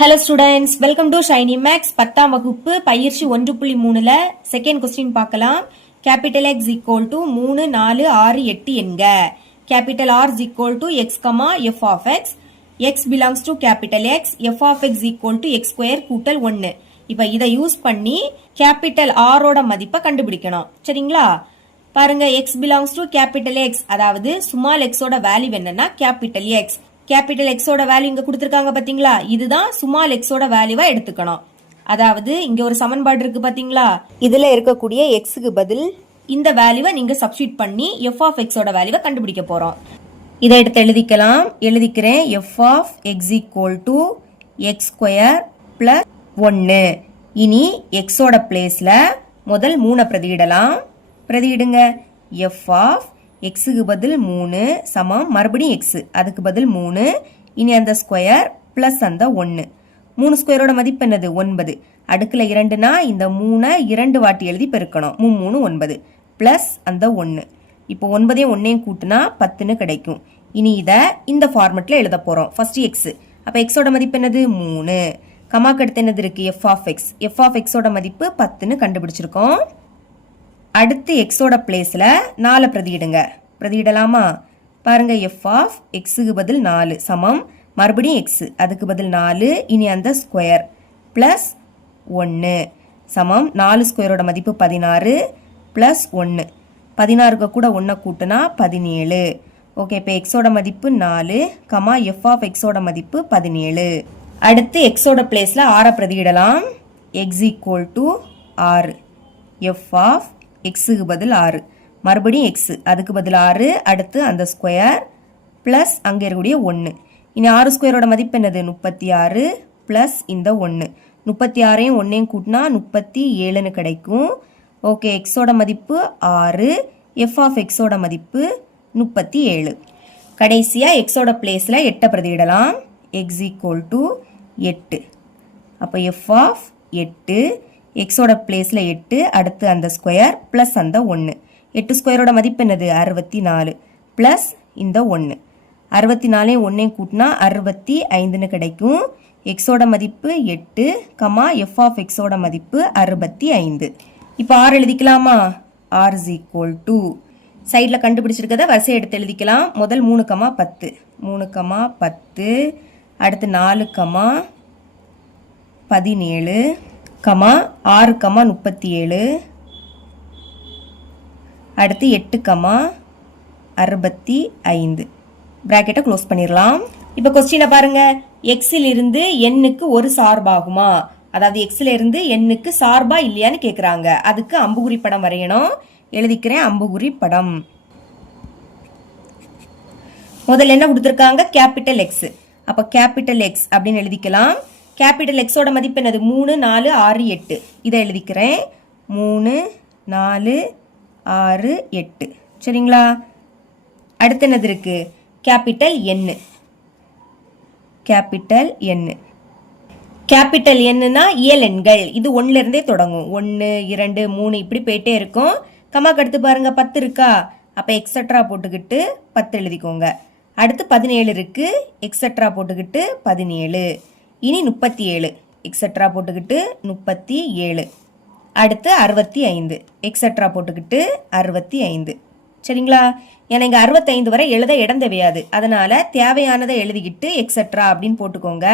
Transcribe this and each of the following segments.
Hello students, welcome to Shiny Max 10ஆம் வகுப்பு பயிற்சி 1.3ல செகண்ட் கொஸ்டின் பார்க்கலாம். capital X equal to 3, 4, 6, 8 என்க. capital R is equal to x, f of x. x belongs to capital X, f of x equal to x square கூட்டல் 1. இப்ப இதை use பண்ணி capital R ஓட மதிப்பை கண்டுபிடிக்கணும். சரிங்களா? பாருங்க x belongs to capital X, அதாவது small x ஓட வேல்யூ என்னன்னா capital X. கேபிட்டல் எக்ஸோட வேல்யூ இங்க கொடுத்திருக்காங்க பாத்தீங்களா, இதுதான் ஸ்மால் எக்ஸோட வேல்யூவா எடுத்துக்கணும். அதாவது இங்க ஒரு சமன்பாடு இருக்கு பாத்தீங்களா, இதுல இருக்கக்கூடிய எக்ஸுக்கு பதில் இந்த வேல்யூவை நீங்க சப்ஸ்டிட்யூட் பண்ணி எஃப் ஆஃப் எக்ஸோட வேல்யூவை கண்டுபிடிக்க போறோம். இதை எடுத்து எழுதிக்கலாம். எழுதிக்கிறேன். F of X equal to X square plus 1. இனி எக்ஸோட பிளேஸ்ல முதல் 3 பிரதியிடலாம். பிரதியிடுங்க. எஃப் ஆஃப் எக்ஸுக்கு பதில் 3 சமம் மறுபடியும் எக்ஸ், அதுக்கு பதில் 3, இனி அந்த ஸ்கொயர் பிளஸ் அந்த 1. 3 ஸ்கொயரோட மதிப்பு என்னது? 9. அடுக்குல 2னா இந்த 3 2 வாட்டி எழுதி பெருக்கணும். 3 9 பிளஸ் அந்த 1. இப்போ 9ஐயும் 1ஐயும் கூட்டினா 10ன்னு கிடைக்கும். இனி இதை இந்த ஃபார்மெட்ல எழுத போறோம். ஃபர்ஸ்ட் எக்ஸ், அப்போ எக்ஸோட மதிப்பு என்னது? 3. கமாக்கு அடுத்து என்னது இருக்கு? F of X. F of எக்ஸோட மதிப்பு 10ன்னு கண்டுபிடிச்சிருக்கோம். அடுத்து எக்ஸோட பிளேஸ்ல 4 பிரதியிடுங்க. பிரதியிடலாமா? பாருங்க. எஃப் ஆஃப் எக்ஸுக்கு பதில் 4 சமம் மறுபடியும் எக்ஸ், அதுக்கு பதில் 4, இனி அந்த ஸ்கொயர் பிளஸ் 1 சமம் 4 ஸ்கொயரோட மதிப்பு 16 பிளஸ் 1. 16க்கு கூட 1 கூட்டினா 17. ஓகே, இப்போ எக்ஸோட மதிப்பு 4, எஃப் ஆஃப் எக்ஸோட மதிப்பு 17. அடுத்து எக்ஸோட பிளேஸ்ல 6 பிரதியிடலாம். X equal to 6. F of எக்ஸுக்கு பதில் 6, மறுபடியும் எக்ஸ், அதுக்கு பதில் 6, அடுத்து அந்த ஸ்கொயர் பிளஸ் அங்கே இருக்கக்கூடிய 1. இனி 6 ஸ்கொயரோட மதிப்பு என்னது? 36 பிளஸ் இந்த 1. 36ஐயும் 1ஐயும் கூட்டினா 37ன்னு கிடைக்கும். ஓகே, எக்ஸோட மதிப்பு 6, எஃப் ஆஃப் எக்ஸோட மதிப்பு 37. கடைசியா எக்ஸோட பிளேஸ்ல 8 பிரதியிடலாம். X equal to 8. அப்போ எஃப் ஆஃப் 8, எக்ஸோட பிளேஸ்ல 8, அடுத்து அந்த ஸ்கொயர் பிளஸ் அந்த 1. 8 ஸ்கொயரோட மதிப்பு என்னது? 64 பிளஸ் இந்த 1. 64ஐயும் 1ஐயும் கூட்டினா 65ன்னு கிடைக்கும். எக்ஸோட மதிப்பு 8, எஃப் ஆஃப் எக்ஸோட மதிப்பு 65. இப்போ ஆர் எழுதிக்கலாமா? ஆர் இஸ் ஈக்குவல் டு சைடில் கண்டுபிடிச்சிருக்கத வரிசை எடுத்து எழுதிக்கலாம். முதல் 3, 10, 3, 10, அடுத்து 4, 17, 6, 37, அடுத்து 8, 65. பிராக்கெட்டை க்ளோஸ் பண்ணிடலாம். இப்போ கொஸ்டினை பாருங்க. எக்ஸில் இருந்து எண்ணுக்கு ஒரு சார்பாகுமா? அதாவது எக்ஸில் இருந்து எண்ணுக்கு சார்பா இல்லையான்னு கேட்குறாங்க. அதுக்கு அம்புகுறி படம் வரையணும். எழுதிக்கிறேன். அம்புகுறி படம். முதல்ல என்ன கொடுத்துருக்காங்க? Capital X. அப்போ கேபிட்டல் எக்ஸ் அப்படின்னு எழுதிக்கலாம். கேபிட்டல் எக்ஸோட மதிப்பு என்னது? 3, 4, 6, 8. இதை எழுதிக்கிறேன். 3, 4, 6, 8. சரிங்களா? அடுத்து என்னது இருக்கு? கேபிட்டல் என். கேபிட்டல் என். கேபிட்டல் என்னா இயல் எண்கள். இது 1ல இருந்தே தொடங்கும். 1, 2, 3 இப்படி போயிட்டே இருக்கும். கமாக்கு அடுத்து பாருங்க 10 இருக்கா? அப்ப எக்ஸட்ரா போட்டுக்கிட்டு 10 எழுதிக்கோங்க. அடுத்து 17 இருக்கு. எக்ஸட்ரா போட்டுக்கிட்டு 17. இனி 37, எக்ஸட்ரா போட்டுக்கிட்டு 37. அடுத்து 65, எக்ஸட்ரா போட்டுக்கிட்டு 65. சரிங்களா? ஏன்னா இங்க 65 வரை எழுத இடம் தேவையாது. அதனால தேவையானதை எழுதிக்கிட்டு எக்ஸட்ரா அப்படின்னு போட்டுக்கோங்க.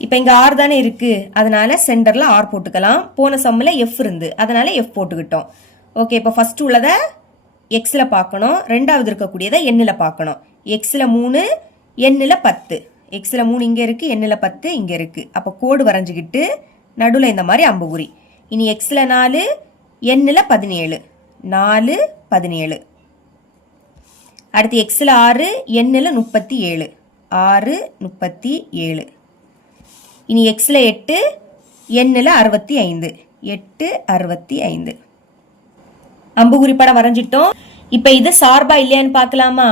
இப்போ இங்க ஆர் தானே இருக்கு, அதனால சென்டர்ல ஆர் போட்டுக்கலாம். போன சம்மில் எஃப் இருந்து, அதனால எஃப் போட்டுக்கிட்டோம். ஓகே, இப்போ ஃபர்ஸ்ட் உள்ளதை எக்ஸ்ல பார்க்கணும், ரெண்டாவது இருக்கக்கூடியதை எண்ணில் பார்க்கணும். எக்ஸ்ல 3, எண்ணில் 10. எக்ஸ்ல 3 இங்க இருக்கு, எண்ணில் 10 இங்க இருக்கு. அப்போ கோடு வரைஞ்சிக்கிட்டு நடுவில் இந்த மாதிரி அம்புகுறி. இனி எக்ஸ்ல 4, எண்ணில் 17, 4, 17. அடுத்து எக்ஸ்ல 6, எண்ணில் 37, 6, 37. இனி எக்ஸ்ல 8, எண்ணில் 65, 8, 65. அம்புகுறி படம் வரைஞ்சிட்டோம். இப்ப இது சார்பா இல்லையான்னு பார்க்கலாமா?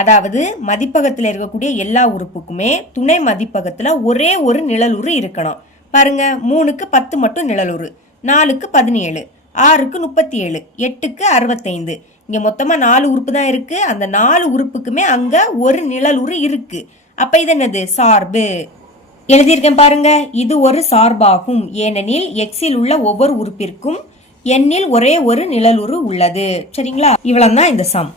அதாவது மதிப்பகத்தில் இருக்கக்கூடிய எல்லா உறுப்புக்குமே துணை மதிப்பகத்துல ஒரே ஒரு நிழலுறு இருக்கணும். பாருங்க, 3க்கு 10 மட்டும் நிழலுறு, 4க்கு 17, 6க்கு 37, 8க்கு 65. இங்க மொத்தமா 4 உறுப்பு தான் இருக்கு. அந்த 4 உறுப்புக்குமே அங்க ஒரு நிழலுறு இருக்கு. அப்ப இது என்னது? சார்பு. எழுதியிருக்கேன் பாருங்க. இது ஒரு சார்பாகும் ஏனெனில் எக்ஸில் உள்ள ஒவ்வொரு உறுப்பிற்கும் எண்ணில் ஒரே ஒரு நிழலுரு உள்ளது. சரிங்களா? இவ்வளவுதான் இந்த சம்.